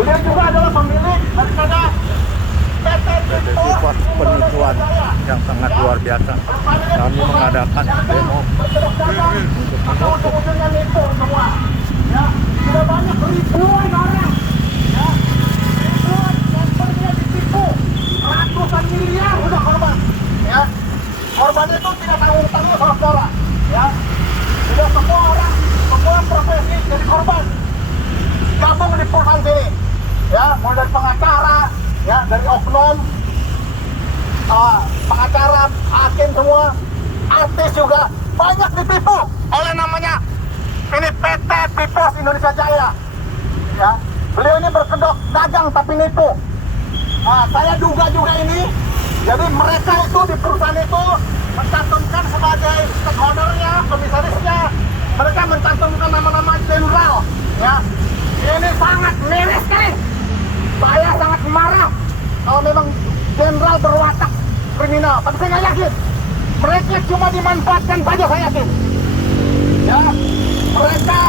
Beliau juga adalah pemilik daripada PT Freeport penipuan yang sangat luar biasa. Kami mengadakan demo untuk menuntut. semua. Ya, sudah banyak ribuan orang. Ya, ribuan membernya ditipu. Ratusan miliar sudah korban. Ya, korban itu tidak tanggung-tanggung saudara. Ya, sudah semua orang, semua profesi jadi korban. Gabung di perusahaan sini. Ya, mulai dari pengacara, ya, dari oknum, pengacara, hakim semua, artis juga banyak ditipu oleh namanya ini PT Pipos Indonesia Jaya. Ya, beliau ini berkedok dagang tapi nipu. Nah, saya duga juga ini, jadi mereka itu di perusahaan itu mencantumkan sebagai stakeholdernya, komisarisnya, mereka mencantumkan nama-nama jenderal. Ya, ini sangat miris sekali. Saya sangat marah kalau memang jenderal berwatak kriminal. Tapi saya nggak yakin. Mereka cuma dimanfaatkan saja, saya yakin. Ya, mereka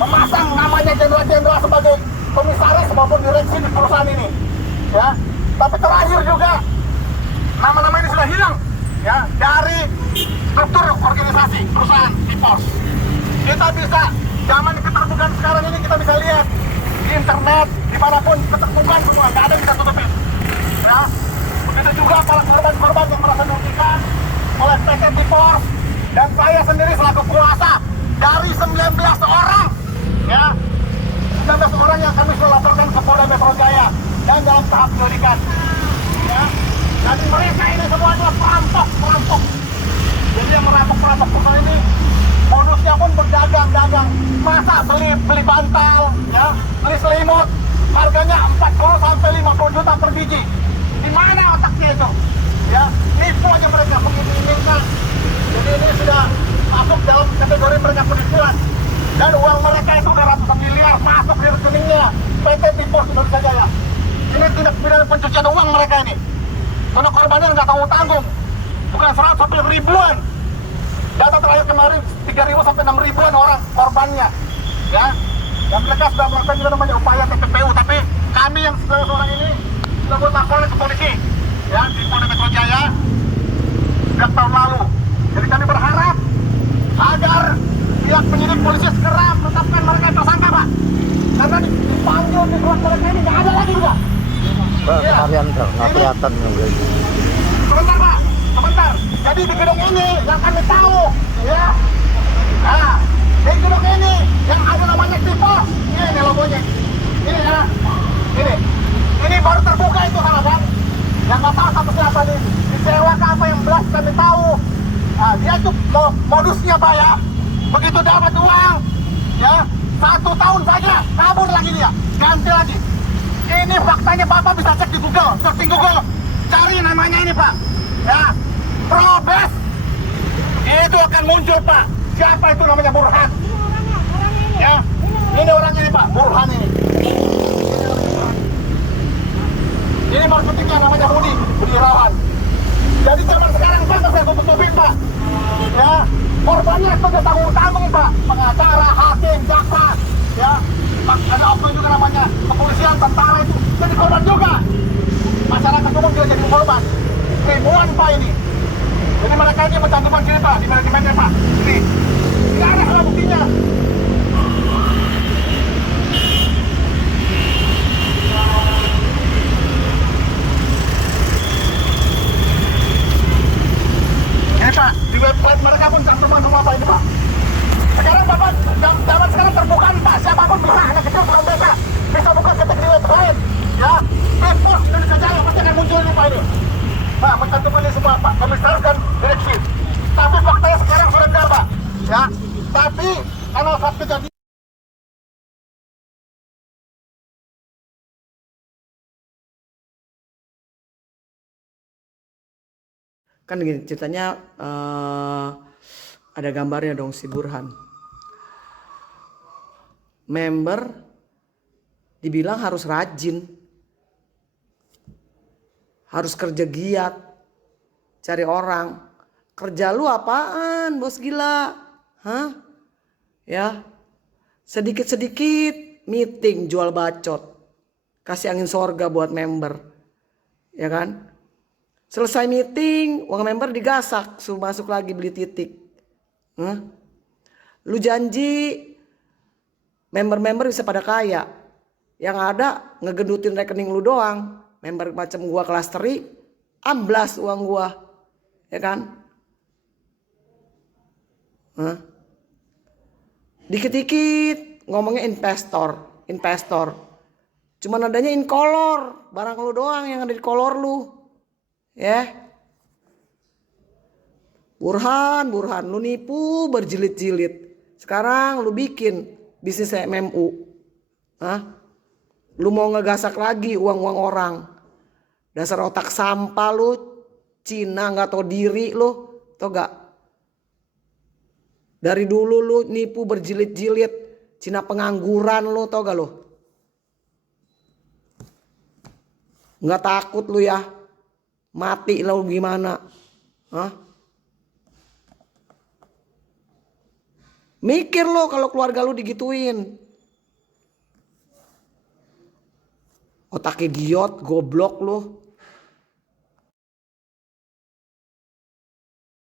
memasang namanya jenderal-jenderal sebagai komisaris maupun direksi di perusahaan ini. Ya, tapi terakhir juga nama-nama ini sudah hilang. Ya, dari struktur organisasi perusahaan di pos. Kita bisa zaman keterbukaan sekarang ini kita bisa lihat di internet dimanapun keterbukaan semua nggak ada yang bisa tutupin. Ya, begitu juga para korban-korban yang merasa dirugikan oleh PT Pos dan saya sendiri selaku kuasa dari 19 orang, ya, 19 orang yang kami sudah laporkan ke Polda Metro Jaya dan dalam tahap penyelidikan. Ya, jadi mereka ini semua adalah perampok. Jadi yang merampok perusahaan ini modusnya pun berdagang. Masa beli bantal, ya, beli selimut, harganya 40 sampai 50 juta per biji. Di mana otaknya itu? Ya, nipu aja mereka menginginkan. Jadi ini sudah masuk dalam kategori mereka penipuan. Dan uang mereka itu udah ratusan miliar masuk di rekeningnya PT Pos Indonesia Jaya. Ini tindak pidana pencucian uang mereka ini. Karena korbannya nggak tanggung-tanggung. Bukan 100 sampai ribuan. Data terakhir kemarin 3.000 sampai 6.000-an orang korbannya. Ya. Dan mereka sudah melakukan juga namanya upaya TPPU, tapi kami yang 19 orang ini sudah buat laporan ke polisi. Ya, di Polda Metro Jaya sejak tahun lalu. Jadi kami berharap agar pihak penyidik polisi segera menetapkan mereka tersangka, Pak. Karena dipanggil di kelas mereka ini nggak ada lagi juga. Pak, kemarin nggak kelihatan juga. Sebentar, Pak. Sebentar. Jadi di gedung ini yang kami tahu, ya. Nah, di gedung ini yang ada namanya Tipos. Ini logonya. Ini ya. Ini baru terbuka itu sana, kan? Yang nggak tahu satu siapa nih. Disewa ke apa yang belas kami tahu. Nah, dia tuh modusnya, Pak, ya. Begitu dapat uang, ya, 1 tahun saja kabur lagi dia, ganti lagi. Ini faktanya Bapak bisa cek di Google, searching Google, cari namanya ini, Pak. Ya, Probes. Itu akan muncul, Pak. Siapa itu namanya Burhan? Ya, ini orang ini, Pak, Burhan ini. Ini marketingnya namanya Budi Irawan. Jadi zaman sekarang Pak, saya tutupin, Pak. Ya, korbannya itu tanggung-tanggung, Pak. Pengacara, hakim, jaksa, ya. Ada oknum juga namanya kepolisian, tentara itu jadi korban juga. Masyarakat umum juga jadi korban. Ribuan, Pak, ini. Jadi mereka ini mencantumkan sini, Pak, di manajemennya, Pak. Ini tidak ada buktinya. Ini, Pak, di website mereka pun cantuman semua, Pak, ini, Pak. Sekarang Bapak, zaman sekarang terbuka, Pak. Siapapun bisa, anak kecil belum bisa buka ketik di website. Ya, Pos Indonesia Jaya pasti akan muncul ini, Pak, ini. Pak, mencantumkan ini semua, Pak. Komisaris dan direksi. Tapi faktanya sekarang sudah tidak, Pak. Ya, tapi karena saat kejadian kan gini ceritanya, ada gambarnya dong si Burhan. Member dibilang harus rajin, harus kerja giat, cari orang. Kerja lu apaan, bos gila? Hah? Ya, sedikit-sedikit meeting jual bacot. kasih angin sorga buat member, ya kan? Selesai meeting, uang member digasak, suruh masuk lagi beli titik. Lu janji member-member bisa pada kaya, yang ada ngegendutin rekening lu doang. Member macam gua kelas teri, amblas uang gua, ya kan? Dikit-dikit ngomongnya investor. Cuman adanya incolor, barang lu doang yang ada di kolor lu. Ya. Burhan, lu nipu berjilid-jilid. Sekarang lu bikin bisnis MMU. Lu mau ngegasak lagi uang-uang orang. Dasar otak sampah lu, Cina nggak tau diri lu, tau gak? Dari dulu lu nipu berjilid-jilid, Cina pengangguran lu, tau gak lu? Nggak takut lu ya? Mati lu gimana? Mikir lo kalau keluarga lu digituin. Otaknya giot, goblok lu.